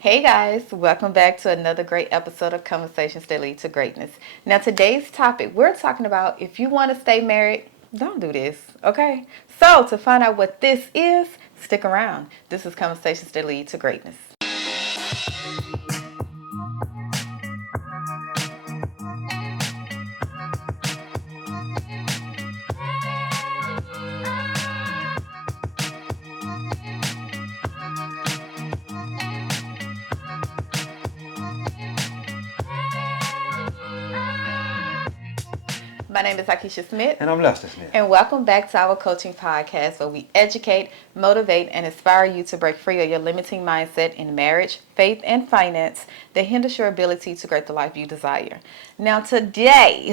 Hey guys, welcome back to another great episode of Conversations That Lead to Greatness. Now, today's topic, we're talking about if you want to stay married, don't do this, okay? So, to find out what this is, stick around. This is Conversations That Lead to Greatness. My name is Akeisha Smith. And I'm Lester Smith. And welcome back to our coaching podcast where we educate, motivate, and inspire you to break free of your limiting mindset in marriage, faith, and finance that hinders your ability to create the life you desire. Now, today,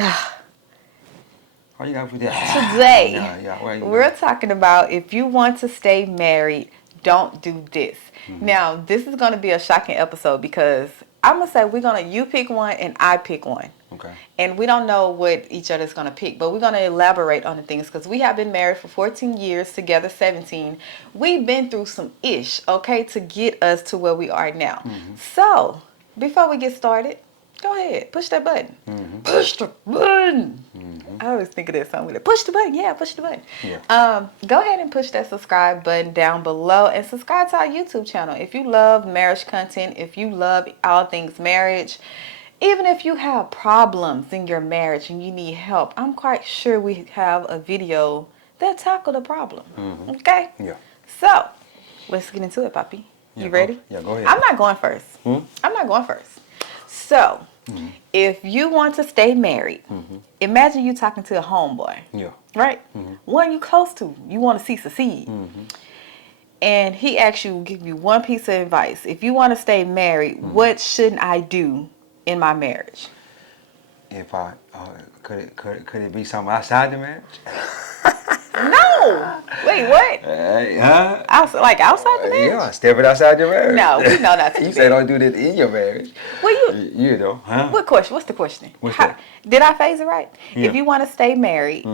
Oh, you got to put that. Today, we're talking about if you want to stay married, don't do this. Now, this is going to be a shocking episode because I'm going to say you pick one and I pick one. Okay. And we don't know what each other's going to pick, but we're going to elaborate on the things because we have been married for 14 years, together 17. We've been through some ish, okay, to get us to where we are now. So, before we get started, go ahead, push that button. Push the button. I always think of that song with it. Push the button. Yeah, push the button. Yeah. Go ahead and push that subscribe button down below and subscribe to our YouTube channel. If you love marriage content, if you love all things marriage, even if you have problems in your marriage and you need help, I'm quite sure we have a video that tackle the problem. Okay? Yeah. So, let's get into it, Papi. You ready? Go ahead. I'm not going first. I'm not going first. So, if you want to stay married, imagine you talking to a homeboy. Yeah. Right? One you close to. You want to see succeed. And he asks you, give you one piece of advice. If you want to stay married, what shouldn't I do in my marriage? If I could it be something outside the marriage? No. Wait, what? Huh? Outside the marriage? Yeah, step it outside your marriage. No, we know not to. You say don't do this in your marriage. Well, You know, huh? what question? What's the question? What's that? Did I phrase it right? Yeah. If you want to stay married,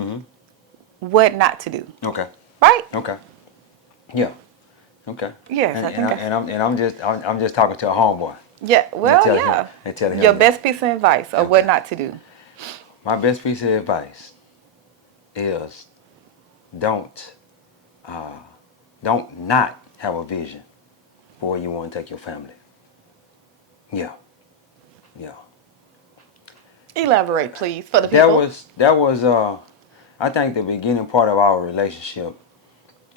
what not to do? Okay. Right? Okay. Yeah. Okay. Yes, I think I'm just talking to a homeboy. Yeah. Well, tell yeah. him- tell him Your that. best piece of advice of what not to do. My best piece of advice is don't not have a vision for where you want to take your family. Yeah. Elaborate, please, for the people. That was I think the beginning part of our relationship.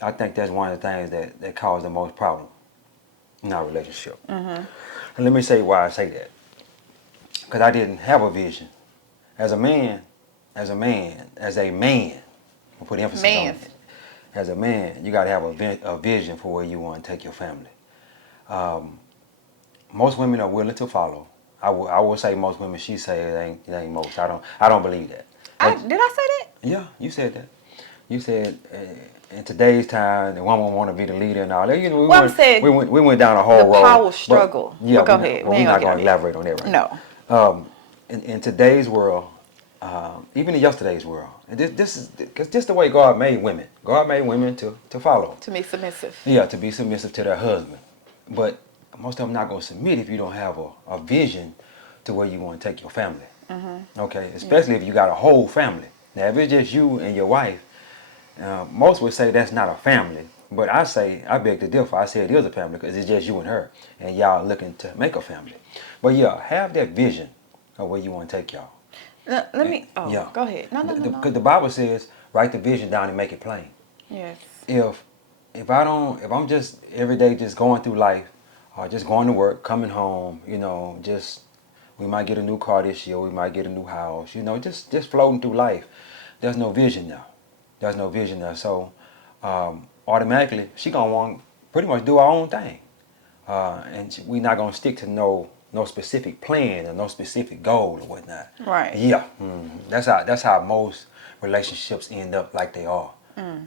I think that's one of the things that caused the most problem in our relationship. And let me say why I say that. Because I didn't have a vision. As a man, I'll put emphasis on it. As a man, you got to have a vision for where you want to take your family. Most women are willing to follow. I will say most women. She say it ain't most. I don't believe that. Did I say that? Yeah, you said that. You said in today's time, the woman want to be the leader and all that. You know, we went down a whole road. The power struggle. Yeah, go ahead. We're not going to elaborate on that right now. No. In today's world, even in yesterday's world, and this is because just the way God made women. God made women to follow. To be submissive. Yeah, to be submissive to their husband. But most of them not going to submit if you don't have a vision to where you want to take your family. Okay, especially if you got a whole family. Now, if it's just you and your wife, most would say that's not a family. But I beg to differ. I say it is a family because it's just you and her, and y'all looking to make a family. But yeah, have that vision of where you want to take y'all. Go ahead. No. Because the Bible says, write the vision down and make it plain. Yes. If I'm just every day just going through life, or just going to work, coming home, we might get a new car this year, we might get a new house, just floating through life. There's no vision there. So automatically, she gonna want to pretty much do her own thing, and we're not gonna stick to no specific plan or no specific goal or whatnot. Right. Yeah. That's how most relationships end up like they are,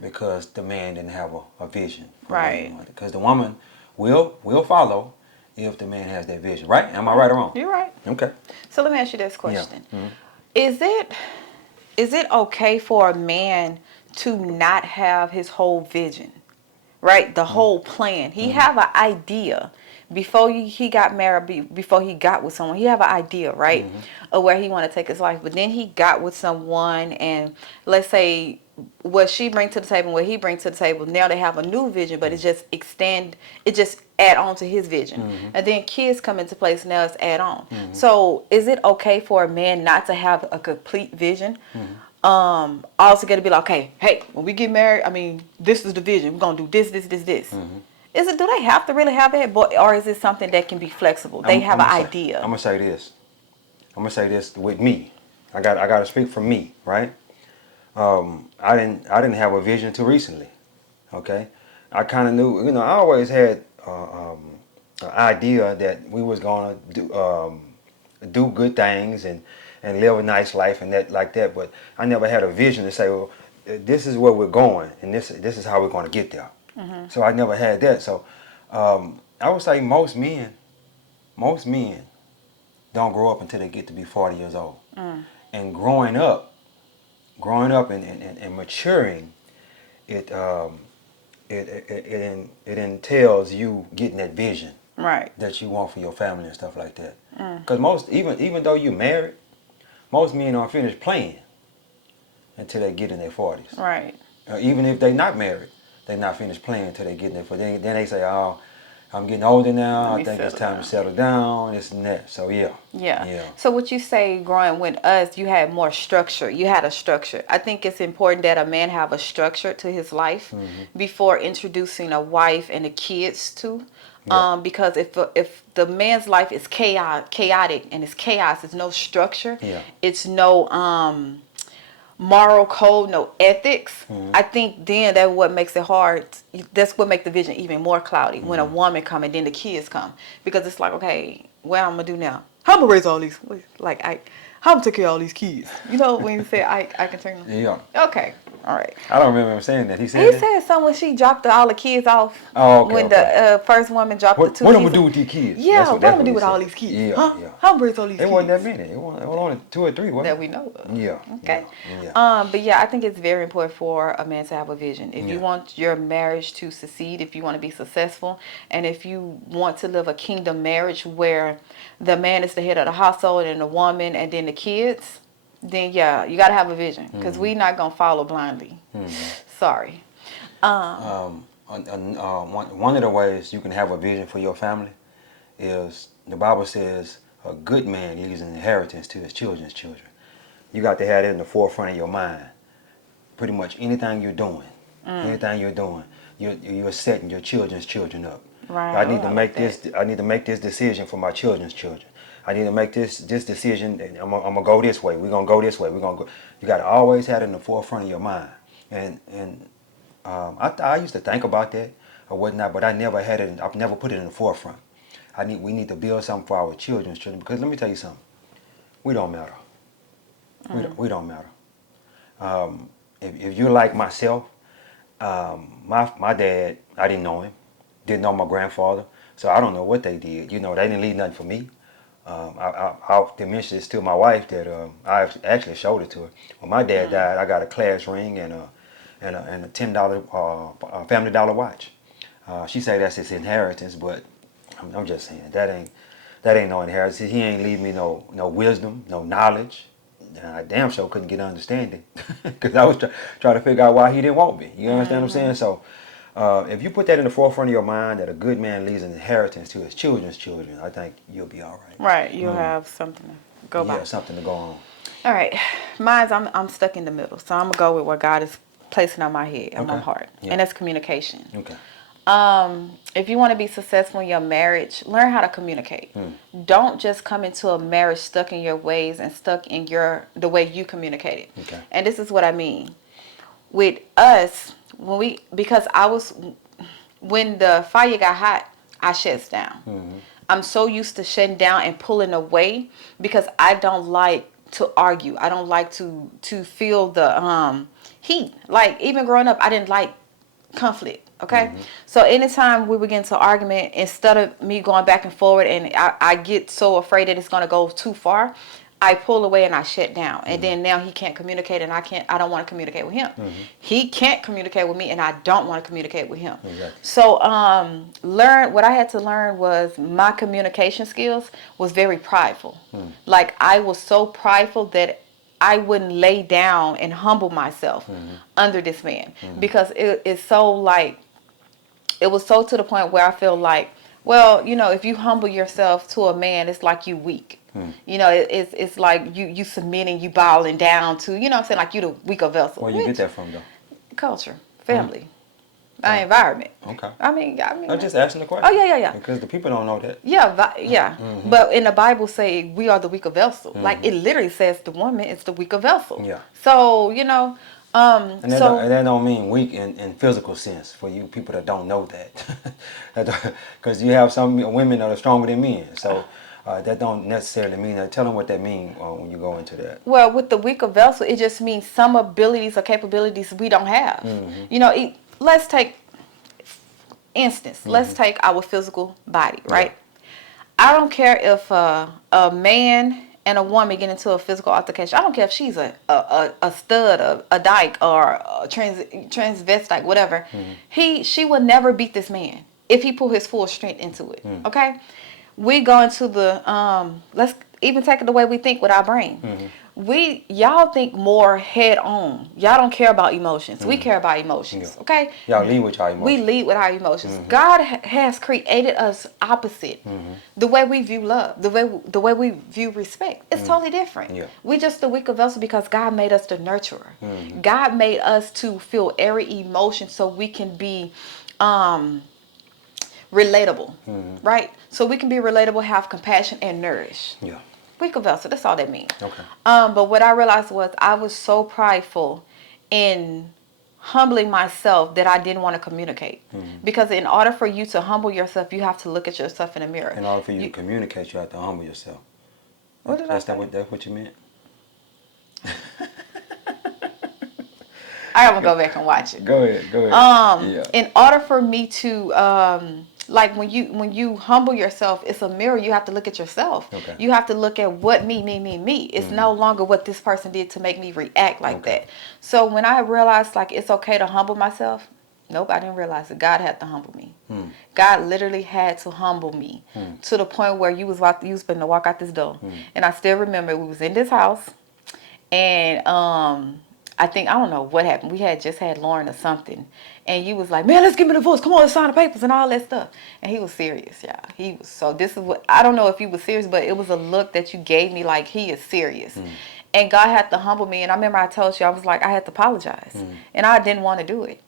because the man didn't have a vision. Right. Because the woman will follow if the man has that vision. Right? Am I right or wrong? You're right. Okay. So let me ask you this question: Yeah. Is it okay for a man to not have his whole vision, right? The whole plan. He have an idea, before he got married, before he got with someone, he have an idea, right, of where he want to take his life. But then he got with someone, and let's say what she bring to the table, what he bring to the table. Now they have a new vision, but it just add on to his vision, and then kids come into place. Now it's add on. So is it okay for a man not to have a complete vision? Also got to be like, okay, hey, when we get married, I mean, this is the vision. We're gonna do this, this, this, this. Is it? Do they have to really have that, or is it something that can be flexible? They have an idea. I'm gonna say this. I'm gonna say this with me. I gotta speak for me, right? I didn't have a vision till recently. Okay, I kind of knew. I always had an idea that we was gonna do good things and live a nice life and that like that. But I never had a vision to say, well, this is where we're going and this is how we're gonna get there. So I never had that. So I would say most men don't grow up until they get to be 40 years old. And growing up and maturing, it entails you getting that vision Right. that you want for your family and stuff like that. Because even though you married, most men aren't finished playing until they get in their 40s. Right. Even if they're not married, they're not finished playing until they get in their 40s. Then they say, oh, I'm getting older now. I think it's time to settle down, this and that. So, yeah. So what you say, growing with us, you had more structure. You had a structure. I think it's important that a man have a structure to his life before introducing a wife and the kids too. Because if the man's life is chaotic and it's chaos, it's no structure, it's no moral code, no ethics, I think then that's what makes it hard. That's what makes the vision even more cloudy when a woman come and then the kids come. Because it's like, okay, what I'm going to do now? How I'm going to raise all these, like, how I'm going to take care of all these kids? You know, when you say I can turn them? Yeah. Okay. All right. I don't remember him saying that. He said something when she dropped all the kids off. Oh, okay. When the first woman dropped the two. What I'm going to do with these kids? Yeah, what I'm going to do with all these kids? Yeah, huh? yeah. How I'm going to raise all these kids? It wasn't that many. It was only 2 or 3, wasn't it? That we know of. Yeah. Okay. Yeah. But yeah, I think it's very important for a man to have a vision. If you want your marriage to succeed, if you want to be successful, and if you want to live a kingdom marriage where the man is the head of the household and the woman and then the kids, then yeah, you got to have a vision because we're not going to follow blindly. Sorry. One of the ways you can have a vision for your family is the Bible says a good man leaves an inheritance to his children's children. You got to have it in the forefront of your mind. Pretty much anything you're doing, you're setting your children's children up. Right. I need to make this. I need to make this decision for my children's children. I need to make this decision. And I'm gonna go this way. We're gonna go this way. We're gonna go. You got to always have it in the forefront of your mind. And I used to think about that or whatnot, but I never had it. I've never put it in the forefront. We need to build something for our children's children because let me tell you something. We don't matter. We don't matter. If you're like myself, my dad, I didn't know him. Didn't know my grandfather, so I don't know what they did. They didn't leave nothing for me. I'll mention this to my wife that I actually showed it to her. When my dad died, I got a class ring and a $10 Family Dollar watch. She say that's his inheritance, but I'm just saying that ain't no inheritance. He ain't leave me no wisdom, no knowledge. And I damn sure couldn't get understanding because I was trying to figure out why he didn't want me. You understand what I'm saying? So if you put that in the forefront of your mind that a good man leaves an inheritance to his children's children, I think you'll be all right. Right, you'll have something to go by. Yeah, something to go on. All right, mine's I'm stuck in the middle, so I'm gonna go with what God is placing on my head and my heart, and that's communication. Okay. If you want to be successful in your marriage, learn how to communicate. Don't just come into a marriage stuck in your ways and stuck in the way you communicate it. Okay. And this is what I mean. With us, because when the fire got hot, I shuts down. I'm so used to shutting down and pulling away because I don't like to argue. I don't like to feel the heat. Like even growing up, I didn't like conflict. Okay, so anytime we would get into argument, instead of me going back and forward, and I get so afraid that it's gonna go too far, I pull away and I shut down. And then now he can't communicate and I don't want to communicate with him. He can't communicate with me and I don't want to communicate with him. Exactly. So what I had to learn was my communication skills was very prideful. Like I was so prideful that I wouldn't lay down and humble myself under this man because it's so like, it was so to the point where I feel like, well, if you humble yourself to a man, it's like you weak. It's like you submitting, you bowing down to, what I'm saying, like you the weaker vessel. Where you get that from, though? Culture, family, our environment. Okay. I mean. I'm just asking the question. Oh yeah. Because the people don't know that. Yeah. But in the Bible say we are the weaker vessel. Like it literally says the woman is the weaker vessel. Yeah. So And that don't mean weak in physical sense for you people that don't know that. Because you have some women that are stronger than men. So that don't necessarily mean that. Tell them what that means when you go into that. Well, with the weaker vessel, it just means some abilities or capabilities we don't have. Let's take instance. Let's take our physical body, right? I don't care if a man and a woman get into a physical altercation. I don't care if she's a stud, a dyke, or a transvestite, whatever. She will never beat this man if he put his full strength into it. Okay? We go into the let's even take it the way we think with our brain. Y'all think more head on. Y'all don't care about emotions. We care about emotions. Yeah. Okay? Y'all lead with your emotions. We lead with our emotions. God has created us opposite. The way we view love, the way we view respect, it's totally different. Yeah. We just the weaker vessel because God made us the nurturer. God made us to feel every emotion so we can be relatable, right? So we can be relatable, have compassion, and nourish. Yeah. Weaker vessel, that's all that means. Okay. But what I realized was I was so prideful in humbling myself that I didn't want to communicate. Because in order for you to humble yourself, you have to look at yourself in the mirror. In order for you to communicate, you have to humble yourself. What did I say? That's what you meant? I gotta go back and watch it. Go ahead. Yeah. In order for me to like when you humble yourself, it's a mirror. You have to look at yourself. Okay. You have to look at what me. It's no longer what this person did to make me react like that. So when I realized like it's okay to humble myself, nope, I didn't realize it. God had to humble me. God literally had to humble me to the point where you was going to walk out this door. And I still remember we was in this house and I don't know what happened. We had just had Lauren or something. And you was like, man, let's give me the divorce. Come on, let's sign the papers and all that stuff. And he was serious, y'all. This is what, I don't know if he was serious, but it was a look that you gave me like he is serious. And God had to humble me. And I remember I told you, I was like, I had to apologize. And I didn't want to do it.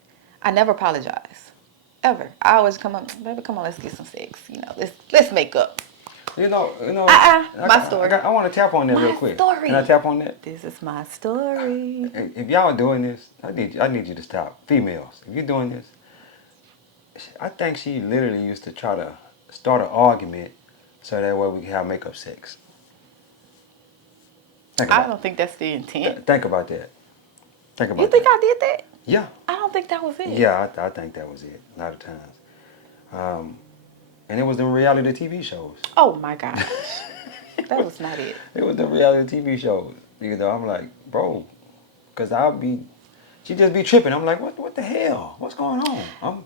I never apologize. Ever. I always come up, baby, come on, let's get some sex. Let's make up. My story. I want to tap on that real quick. Story. Can I tap on that? This is my story. If y'all are doing this, I need you to stop. Females, if you're doing this, I think she literally used to try to start an argument so that way we can have makeup sex. I don't think that's the intent. Think about that. You think I did that? Yeah. I don't think that was it. Yeah, I think that was it. A lot of times. And it was the reality TV shows. Oh my gosh. That was not it. It was the reality TV shows. I'm like, bro, because she just be tripping. I'm like, what the hell? What's going on?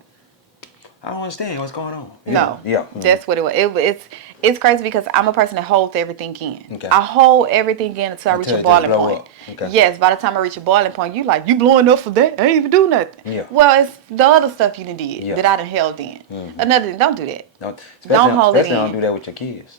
I don't understand what's going on. No. Yeah. That's what it was. It's crazy because I'm a person that holds everything in. Okay. I hold everything in until I reach a boiling point. Okay. Yes, by the time I reach a boiling point, you blowing up for that? I ain't even do nothing. Yeah. Well, it's the other stuff you done did that I done held in. Another thing, don't do that. Don't hold it in. Don't do that with your kids.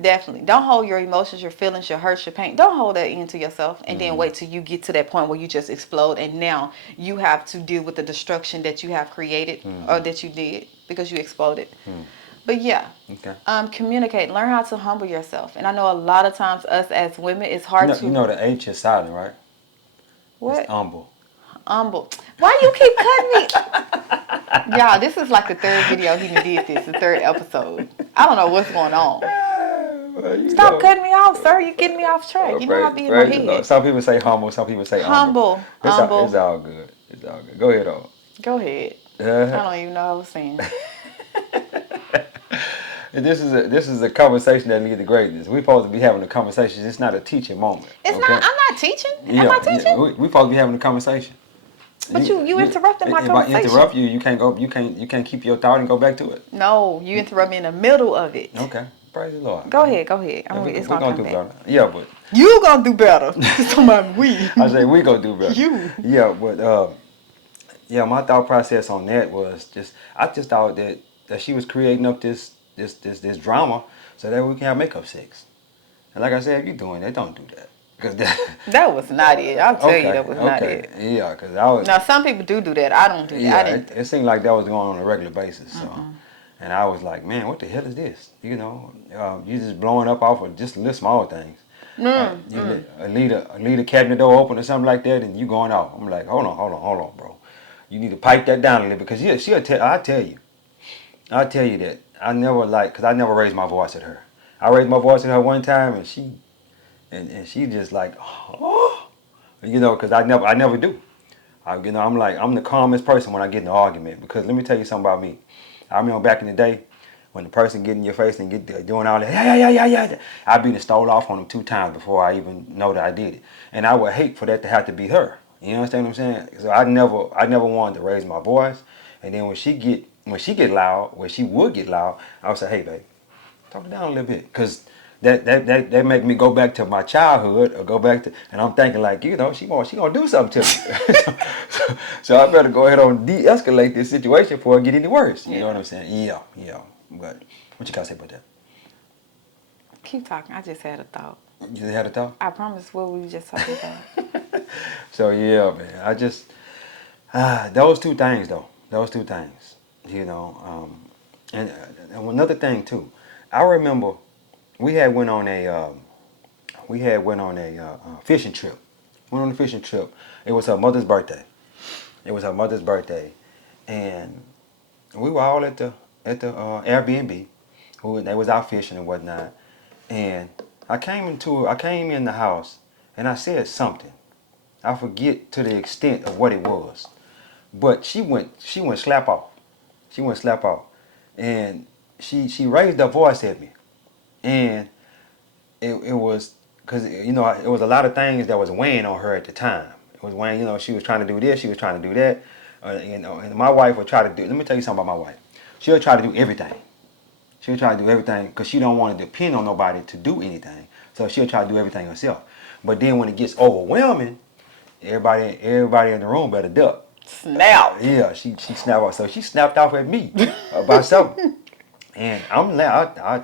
Definitely. Don't hold your emotions, your feelings, your hurts, your pain. Don't hold that into yourself and then wait till you get to that point where you just explode and now you have to deal with the destruction that you have created or that you did because you exploded. But yeah, communicate. Learn how to humble yourself. And I know a lot of times us as women, it's hard to... You know the H is silent, right? What? It's humble. Humble. Why you keep cutting me? Y'all, this is like the third video he did this, the third episode. I don't know what's going on. Stop cutting me off, sir. You're getting me off track. You know I be in my head. Some people say humble, some people say humble. It's all good. It's all good. Go ahead, on. Go ahead. I don't even know what I was saying. this is a conversation that leads to greatness. We're supposed to be having a conversation. It's not a teaching moment. It's Okay? not. I'm not teaching. Yeah, Am I teaching? yeah. We supposed to be having a conversation. But you interrupted my if conversation. I interrupt you, you can't go. You can't keep your thought and go back to it. No, you interrupt me in the middle of it. Okay, praise the Lord. Go ahead. Yeah, It's we're gonna gonna come do back. better. Yeah, but You gonna do better. Just talking about we. I say we gonna do better. You. Yeah, but yeah, my thought process on that was I just thought that she was creating up this drama so that we can have makeup sex. And like I said, if you're doing that, don't do that. Cause That was not it. I'll tell you that was not okay. it. Yeah, because I was. Now some people do that. I don't do that. Yeah, I didn't. it seemed like that was going on a regular basis. So, and I was like, man, what the hell is this? You know, you just blowing up off of just little small things. Leave a cabinet door open or something like that, and you going out. I'm like, hold on, bro. You need to pipe that down a little because I tell you that I never because I never raised my voice at her. I raised my voice at her one time, and she just like, oh, you know, because I never do. I'm the calmest person when I get in an argument because let me tell you something about me. I remember back in the day when the person get in your face and get doing all that, yeah, I be stole off on them 2 times before I even know that I did it, and I would hate for that to have to be her. You understand what I'm saying? So I never wanted to raise my voice, and then when she get loud, when she would get loud, I would say, hey, babe, talk it down a little bit, because that make me go back to my childhood or go back to, and I'm thinking like, you know, she gonna do something to me. so I better go ahead and de-escalate this situation before it get any worse. You know what I'm saying? Yeah. But what you gotta say about that? Keep talking. I just had a thought. You just had a thought? I promise what we were just talking about. So yeah, man. I just those 2 things though. Those 2 things. You know, and another thing too. I remember we had went on a fishing trip. Went on a fishing trip. It was her mother's birthday. And we were all at the Airbnb. They was out fishing and whatnot. And I came in the house and I said something. I forget to the extent of what it was. But she went slap off. And she raised her voice at me. And it was because, you know, it was a lot of things that was weighing on her at the time. It was weighing, you know, she was trying to do this, she was trying to do that. You know, and my wife would try to do, let me tell you something about my wife. She'll try to do everything. She'll try to do everything because she don't want to depend on nobody to do anything. So she'll try to do everything herself. But then when it gets overwhelming, everybody in the room better duck. Snap. Yeah, she snapped off. So she snapped off at me about something. And I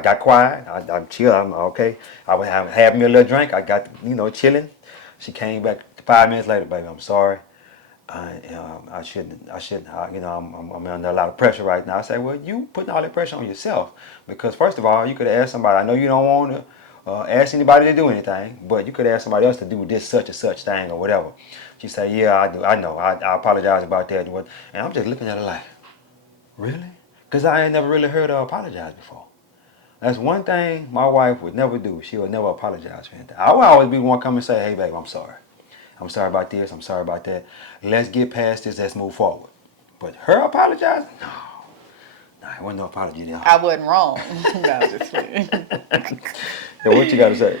got quiet. I'm chill. I'm okay. I was having me a little drink. I got, you know, chilling. She came back 5 minutes later, baby. I'm sorry. I shouldn't. You know, I'm under a lot of pressure right now. I say, well, you putting all that pressure on yourself because first of all, you could have asked somebody. I know you don't want to ask anybody to do anything, but you could ask somebody else to do this such and such thing or whatever. She said, yeah, I do. I know. I apologize about that. And I'm just looking at her like, really? Because I ain't never really heard her apologize before. That's one thing my wife would never do. She would never apologize for anything. I would always be one come and say, hey, babe, I'm sorry. I'm sorry about this. I'm sorry about that. Let's get past this. Let's move forward. But her apologizing? No, it wasn't no apology there. I wasn't wrong. No, just kidding. Yeah, what you got to say?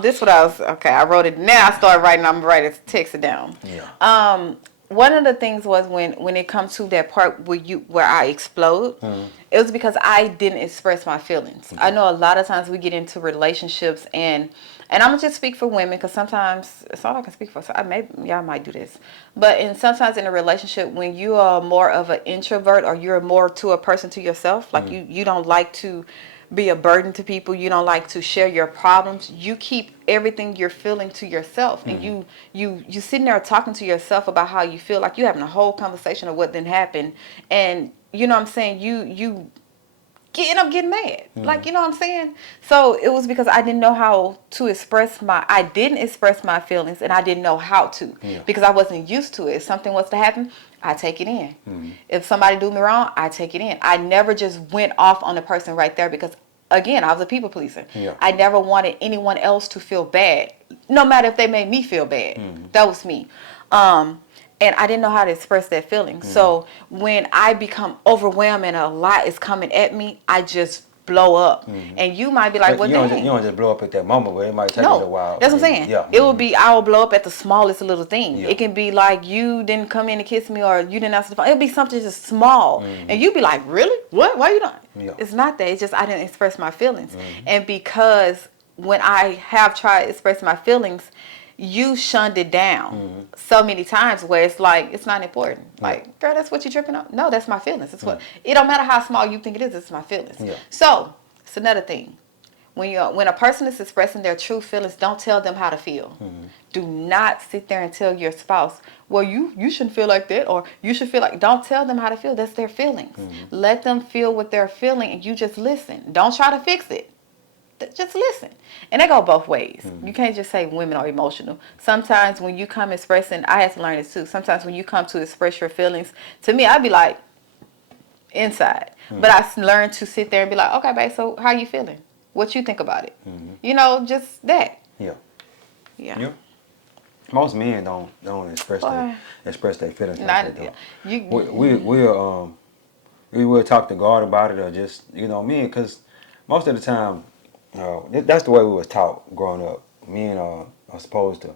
This what I was, okay, I wrote it. Now I started writing, I'm writing, text it down. Yeah. One of the things was when it comes to that part where I explode, it was because I didn't express my feelings. Mm-hmm. I know a lot of times we get into relationships and I'm gonna just speak for women because sometimes it's all I can speak for. So maybe y'all might do this, but sometimes in a relationship when you are more of an introvert or you're more to a person to yourself, like you don't like to be a burden to people, you don't like to share your problems, you keep everything you're feeling to yourself, and you sitting there talking to yourself about how you feel, like you having a whole conversation of what then happened, and you know what I'm saying, you end up getting mad, like, you know what I'm saying. So it was because I didn't know how to I didn't express my feelings, and I didn't know how to, because I wasn't used to it. If something was to happen, I take it in. If somebody do me wrong, I take it in. I never just went off on the person right there because, again, I was a people pleaser. I never wanted anyone else to feel bad, no matter if they made me feel bad. That was me. and I didn't know how to express that feeling. So when I become overwhelmed and a lot is coming at me, I just blow up. And you might be like, But well, you dang. don't just blow up at that moment, but it might take a little No, while. that's what I'm saying. Yeah. It will be, I will blow up at the smallest little thing. Yeah. It can be like you didn't come in to kiss me or you didn't answer the phone. It'll be something just small. And you be like, really? What? Why you not? Yeah. It's not that. It's just I didn't express my feelings. And because when I have tried to express my feelings, you shunned it down so many times where it's like, it's not important. Like, girl, that's what you tripping on? No, that's my feelings. It's what, it don't matter how small you think it is, it's my feelings. Yeah. So, it's another thing. When a person is expressing their true feelings, don't tell them how to feel. Do not sit there and tell your spouse, well, you shouldn't feel like that, or you should feel like. Don't tell them how to feel. That's their feelings. Let them feel what they're feeling, and you just listen. Don't try to fix it. Just listen. And they go both ways. You can't just say women are emotional. Sometimes when you come expressing, I had to learn this too. Sometimes when you come to express your feelings, to me, I'd be like, inside. But I learned to sit there and be like, okay, babe, so how you feeling? What you think about it? You know, just that. Yeah. Yeah. Yeah. Most men don't express their feelings like that though. We will talk to God about it, or just men, because most of the time that's the way we was taught growing up. Men are supposed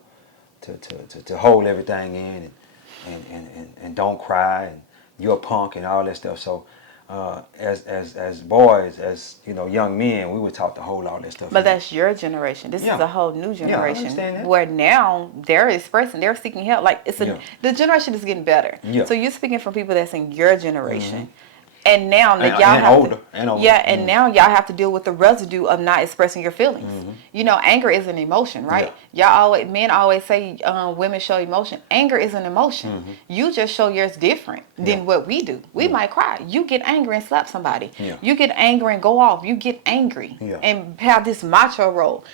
to hold everything in and don't cry, and you're a punk and all that stuff. So as boys, as young men, we were taught to hold all that stuff. But that's your generation. This is a whole new generation. I understand that. Where now they're expressing, they're seeking help. Like the generation is getting better. Yeah. So you're speaking from people that's in your generation. And now that And y'all have older. Yeah, and now y'all have to deal with the residue of not expressing your feelings. Anger is an emotion, right? Men always say women show emotion. Anger is an emotion. You just show yours different than what we do. We might cry. You get angry and slap somebody. You get angry and go off. You get angry and have this macho role.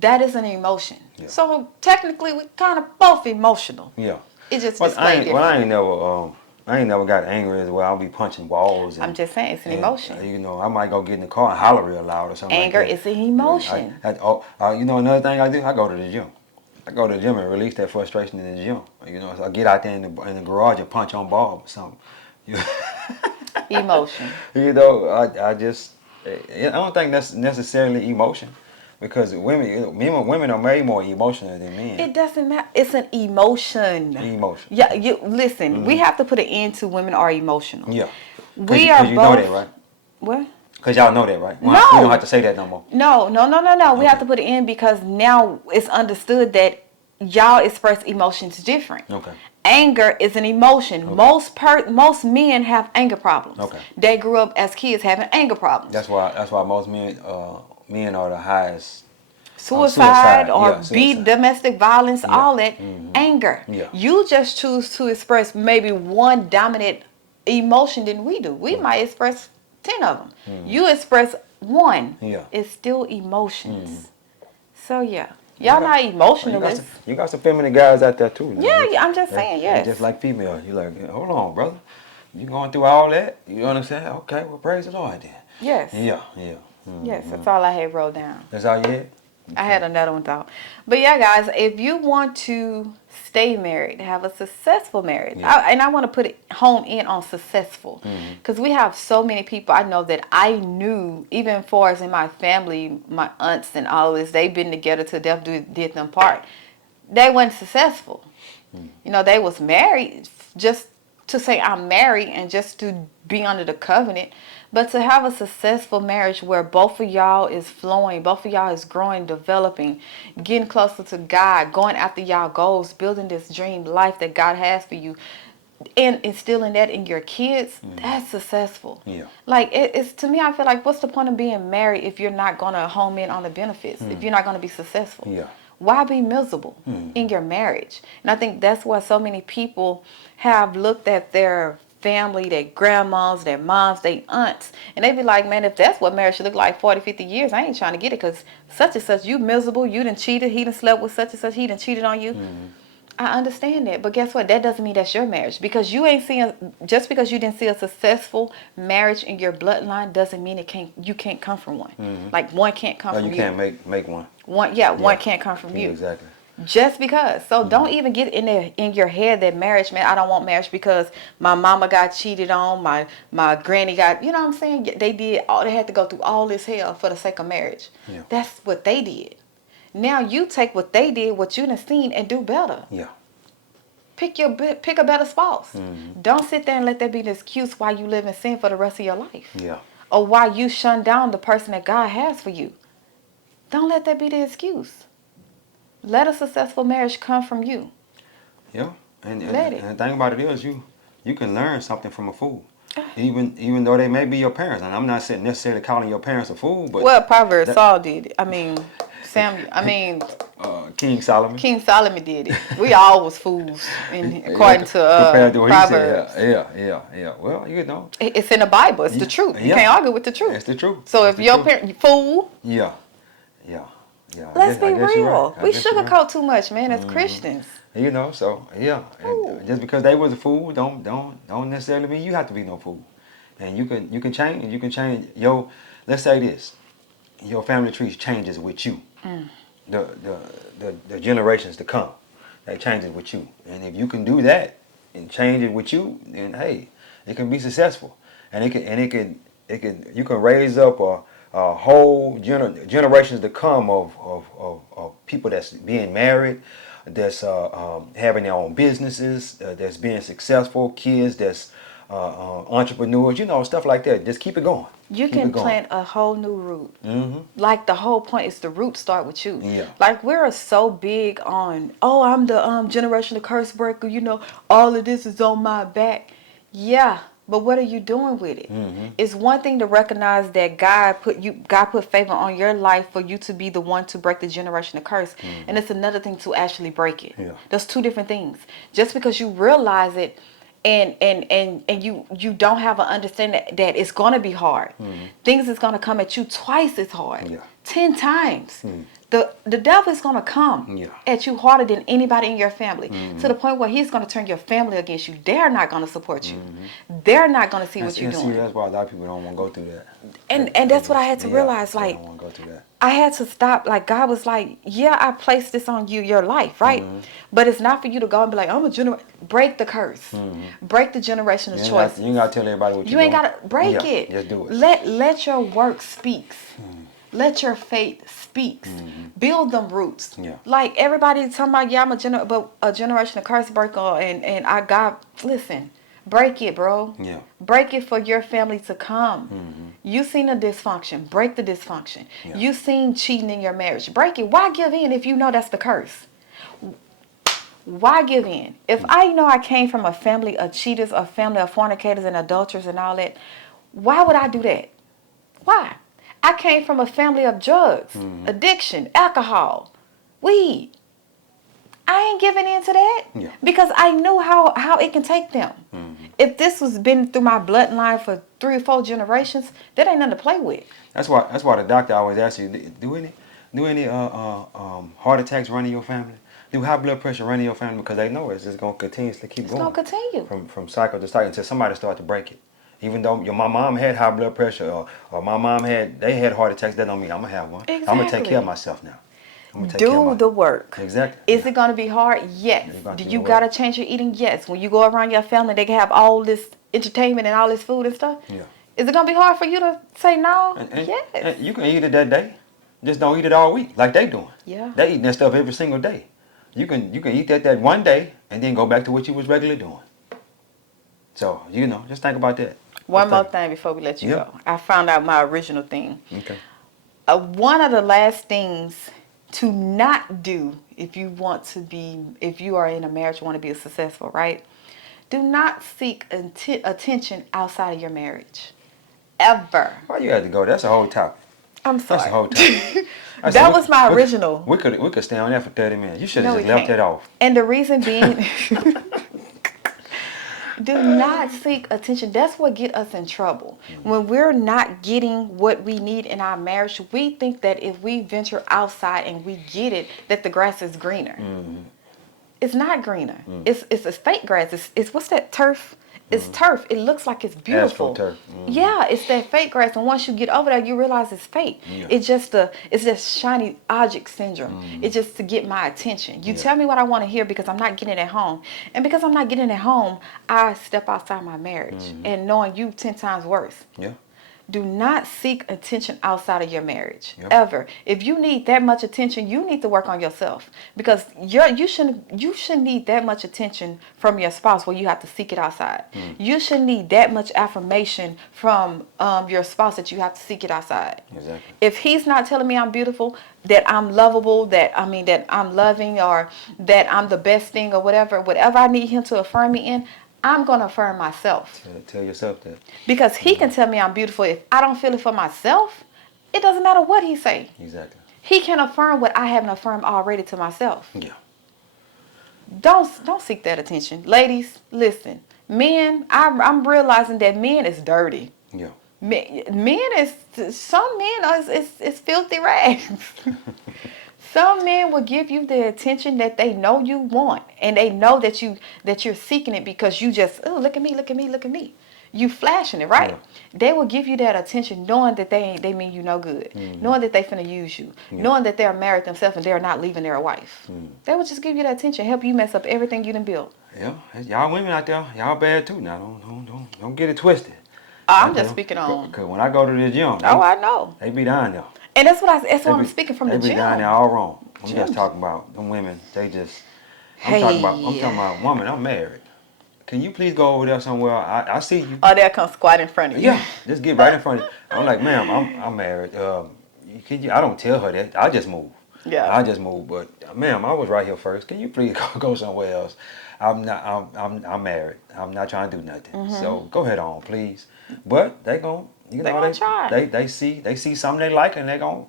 That is an emotion. So technically, we kind of both emotional. Yeah. It just Well, displayed different. I ain't never got angry as well. I'll be punching walls. I'm just saying, it's an emotion. I might go get in the car and holler real loud or something. Anger like that. is an emotion. Another thing I do, I go to the gym. I go to the gym and release that frustration in the gym. So I get out there in the garage and punch on Bob or something. Emotion. I don't think that's necessarily emotion. Because women are way more emotional than men. It doesn't matter. It's an emotion. Emotion. Yeah, listen. We have to put an end to women are emotional. Yeah. We are both. You know that, right? What? Because y'all know that, right? No. You don't have to say that no more. No. We have to put it in because now it's understood that y'all express emotions different. Okay. Anger is an emotion. Okay. Most men have anger problems. Okay. They grew up as kids having anger problems. That's why most men are the highest. Suicide or suicide. domestic violence, all that anger. Yeah. You just choose to express maybe one dominant emotion than we do. We might express 10 of them. You express one. Yeah. It's still emotions. So yeah. Y'all not emotionalists. You got some feminine guys out there too. Yeah, I'm just saying, yes. Just like female. You're like, hold on, brother. You going through all that? You know what I'm saying? Okay, well, praise the Lord then. Yes. Yeah. Yes, that's all I had wrote down. That's all you had? I had another one thought. But yeah, guys, if you want to stay married, have a successful marriage, I want to put it home in on successful, because we have so many people I know that I knew, even far as in my family, my aunts and all of this, they've been together till death did them part. They weren't successful. They was married just to say I'm married and just to be under the covenant. But to have a successful marriage where both of y'all is flowing, both of y'all is growing, developing, getting closer to God, going after y'all goals, building this dream life that God has for you, and instilling that in your kids, that's successful. Yeah. Like, it's to me, I feel like, what's the point of being married if you're not going to home in on the benefits, if you're not going to be successful? Yeah. Why be miserable in your marriage? And I think that's why so many people have looked at their family, their grandmas, their moms, their aunts, and they be like, man, if that's what marriage should look like 40, 50 years, I ain't trying to get it, because such and such, you miserable, you done cheated, he done slept with such and such, he done cheated on you. I understand that, but guess what? That doesn't mean that's your marriage, because you ain't seeing, just because you didn't see a successful marriage in your bloodline doesn't mean you can't come from one. Like, one can't come from you. You can't make one. One can't come from you. Exactly. Just because. So don't even get in your head that marriage, man, I don't want marriage because my mama got cheated on, my granny got, you know what I'm saying? They had to go through all this hell for the sake of marriage. Yeah. That's what they did. Now you take what they did, what you done seen, and do better. Yeah. Pick a better spouse. Don't sit there and let that be the excuse why you live in sin for the rest of your life. Yeah. Or why you shun down the person that God has for you. Don't let that be the excuse. Let a successful marriage come from you. Yeah. And Let it. the thing about it is you can learn something from a fool. Even though they may be your parents. And I'm not necessarily calling your parents a fool, but Well, Proverbs Saul did it. I mean, King Solomon. King Solomon did it. We all was fools, according to compared to what Proverbs. he said. Yeah. Well, you know. It's in the Bible. It's the truth. You Yeah. can't argue with the truth. It's the truth. So It's if the your truth. parent, you fool, Yeah. let's be I guess you're real. right. I We guess you're right. sugarcoat too much, man, as Christians. You know, so yeah. And just because they was a fool, don't necessarily mean you have to be no fool. And you can change. You can change your. Let's say this, your family tree changes with you. The generations to come, they changes with you. And if you can do that and change it with you, then hey, it can be successful. And you can raise up a whole generations to come of people that's being married, that's having their own businesses, that's being successful, kids that's entrepreneurs, you know, stuff like that. Just keep it going. You Keep can it going. plant a whole new root. Mm-hmm. Like the whole point is the root start with you. Yeah. Like we're so big on, oh, I'm the generational curse breaker. You know, all of this is on my back. Yeah, but what are you doing with it? Mm-hmm. It's one thing to recognize that God put favor on your life for you to be the one to break the generational curse, and it's another thing to actually break it. Yeah. That's two different things. Just because you realize it. And you don't have an understanding that it's gonna be hard. Things is gonna come at you twice as hard, Yeah. 10 times. The devil is gonna come Yeah. at you harder than anybody in your family, to the point where he's gonna turn your family against you. They're not gonna support you. They're not gonna see what you're See, doing. that's why a lot of people don't want to go through that. And that's what I had to realize. They Like don't want to go through that. I had to stop. Like God was like, yeah, I placed this on you, your life, right? But it's not for you to go and be like, I'm a break the curse, break the generational choices. You ain't got to tell everybody what You you're ain't doing. gotta break Yeah, it. Just do it. Let your work speaks. Let your faith speaks. Build them roots. Yeah. Like everybody talking about, yeah, I'm a generational curse breaker, and I got, listen, break it, bro. Yeah. Break it for your family to come. You seen a dysfunction, break the dysfunction. Yeah. You seen cheating in your marriage, break it. Why give in if you know that's the curse? Why give in? If I know I came from a family of cheaters, a family of fornicators and adulterers and all that, why would I do that? Why? I came from a family of drugs, addiction, alcohol, weed. I ain't giving in to that because I knew how it can take them. If this was been through my bloodline for 3 or 4 generations, that ain't nothing to play with. That's why the doctor always asks you, do any heart attacks run in your family? Do high blood pressure run in your family? Because they know it's just gonna continuously keep going. It's gonna continue From cycle to cycle until somebody start to break it. Even though my mom had high blood pressure or my mom had heart attacks, that don't mean I'm gonna have one. Exactly. I'm gonna take care of myself now. I'm gonna take care of Do the work. Exactly. Is it going to be hard? Yes. gonna Do do you the got to work. change your eating? Yes. When you go around your family, they can have all this entertainment and all this food and stuff. Yeah. Is it going to be hard for you to say no? Yes. And you can eat it that day. Just don't eat it all week like they doing. Yeah. They eating that stuff every single day. You can eat that one day and then go back to what you was regularly doing. So, just think about that. One more thing before we let you Yeah. go. I found out my original thing. Okay. One of the last things to not do if you are in a marriage, want to be successful, right? Do not seek attention outside of your marriage. Ever. Why you had to go? That's a whole topic. I'm sorry. That's a whole topic. That was my original. We could stay on there for 30 minutes. You should No, have we just left can't. that off. And the reason being, do not seek attention. That's what get us in trouble. When we're not getting what we need in our marriage, we think that if we venture outside and we get it, that the grass is greener. It's not greener. It's a fake grass. It's what's that, turf? It's turf. It looks like it's beautiful. Asphalt turf. Yeah, it's that fake grass, and once you get over there, you realize it's fake. Yeah. It's just shiny object syndrome. It's just to get my attention. You Yeah. tell me what I want to hear because I'm not getting it at home, and because I'm not getting it at home, I step outside my marriage and knowing you 10 times worse. Yeah. Do not seek attention outside of your marriage, Yep. ever. If you need that much attention, you need to work on yourself, because you shouldn't need that much attention from your spouse where you have to seek it outside. You shouldn't need that much affirmation from your spouse that you have to seek it outside. Exactly. If he's not telling me I'm beautiful, that I'm lovable, that I'm loving, or that I'm the best thing, or whatever I need him to affirm me in, I'm going to affirm myself. Tell yourself that. Because he can tell me I'm beautiful. If I don't feel it for myself, it doesn't matter what he say. Exactly. He can affirm what I haven't affirmed already to myself. Yeah. Don't seek that attention. Ladies, listen. Men, I'm realizing that men is dirty. Yeah. Some men is filthy rags. Some men will give you the attention that they know you want, and they know that you're seeking it because you just, oh, look at me, look at me, look at me. You flashing it, right? Yeah. They will give you that attention knowing that they mean you no good, knowing that they finna use you, knowing that they're married themselves and they're not leaving their wife. They will just give you that attention, help you mess up everything you done built. Yeah. Y'all women out there, y'all bad too. Now don't get it twisted. I'm just speaking on. Cause when I go to the gym, Oh, I know. they be down there. And that's what I'm speaking from the They be gym. down there all wrong. I'm Gym. just talking about them women. They just. I'm Hey. talking about woman. I'm married. Can you please go over there somewhere? I see you. Oh, they'll come squat in front of you. Yeah, just get right in front of you. I'm like, ma'am, I'm married. I don't tell her that. I just move. Yeah. I just move. But ma'am, I was right here first. Can you please go somewhere else? I'm married. I'm not trying to do nothing. So go ahead on, please. But they gon' try. They see something they like and they gon'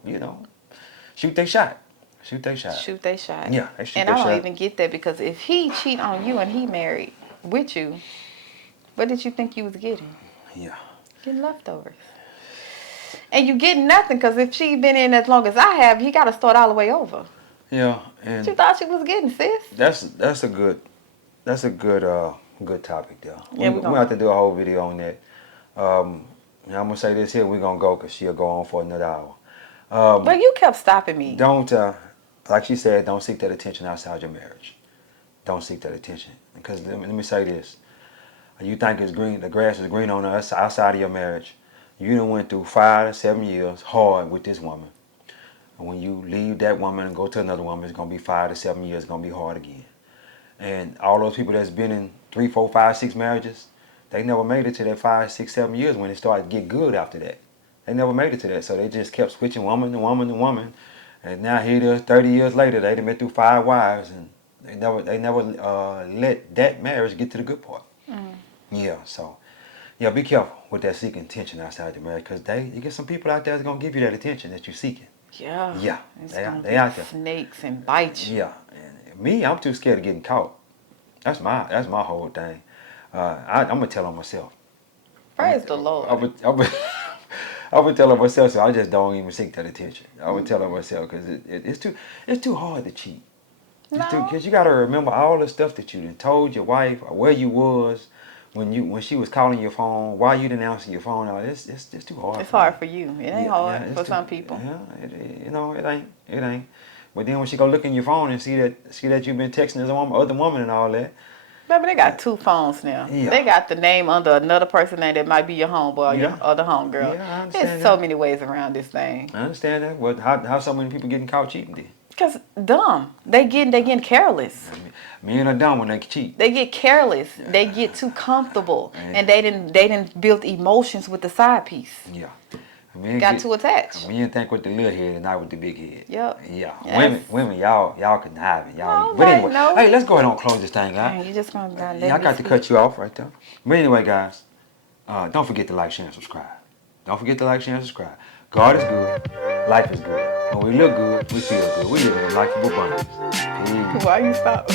shoot their shot. Shoot their shot. Shoot they shot. Yeah, they shoot And their I don't shot. even get that, because if he cheat on you and he married with you, what did you think you was getting? Yeah. Getting leftovers. And you getting nothing, because if she been in as long as I have, he got to start all the way over. Yeah, What and you thought you was getting, sis? that's a good topic there. Yeah, we have to do a whole video on that. Now I'm gonna say this here. We're gonna go because she'll go on for another hour. But you kept stopping me. Don't like she said. Don't seek that attention outside your marriage. Don't seek that attention, because let me say this. You think it's green, the grass is green on us outside of your marriage. You done went through 5 to 7 years hard with this woman. And when you leave that woman and go to another woman, it's going to be 5 to 7 years, it's going to be hard again. And all those people that's been in 3, 4, 5, 6 marriages, they never made it to that 5, 6, 7 years when it started to get good after that. They never made it to that. So they just kept switching woman to woman to woman. And now here it is, 30 years later, they done been through 5 wives, and they never let that marriage get to the good part. Yeah, so yeah, be careful with that seeking attention outside the marriage, because you get some people out there that's gonna give you that attention that you're seeking. Yeah. Yeah, It's they gonna they be out there. snakes and bite you. Yeah, and me, I'm too scared of getting caught. That's my whole thing. I'm gonna tell on myself. Praise the Lord. I would tell her myself, so I just don't even seek that attention. I would tell her myself, because it's too hard to cheat. Because you gotta remember all the stuff that you done told your wife, or where you was when she was calling your phone, why you didn't answer your phone. It's too hard. It's hard for you. It ain't hard it's for some people. Yeah, it ain't. But then when she go look in your phone and see that you've been texting this other woman and all that. Baby, they got 2 phones now. Yeah. They got the name under another person's name that might be your homeboy or your Yeah. other homegirl. Yeah, I understand There's that. so many ways around this thing. I understand that. But how so many people getting caught cheating then? Because dumb. They getting careless. Men are dumb when they cheat. They get careless. They get too comfortable. Man. And they didn't build emotions with the side piece. Yeah. Men Got too attached. Men think with the little head and not with the big head. Yep. Yeah. Yes. Women, y'all can have it. Y'all. No, But anyway, no. hey, let's go ahead and close this thing out. Dang, you just gonna let Yeah, I me got to speak. cut you off right there. But anyway, guys, don't forget to like, share, and subscribe. Don't forget to like, share, and subscribe. God is good. Life is good. When we look good, we feel good. We live in a likeable abundance. Peace. Why you stop?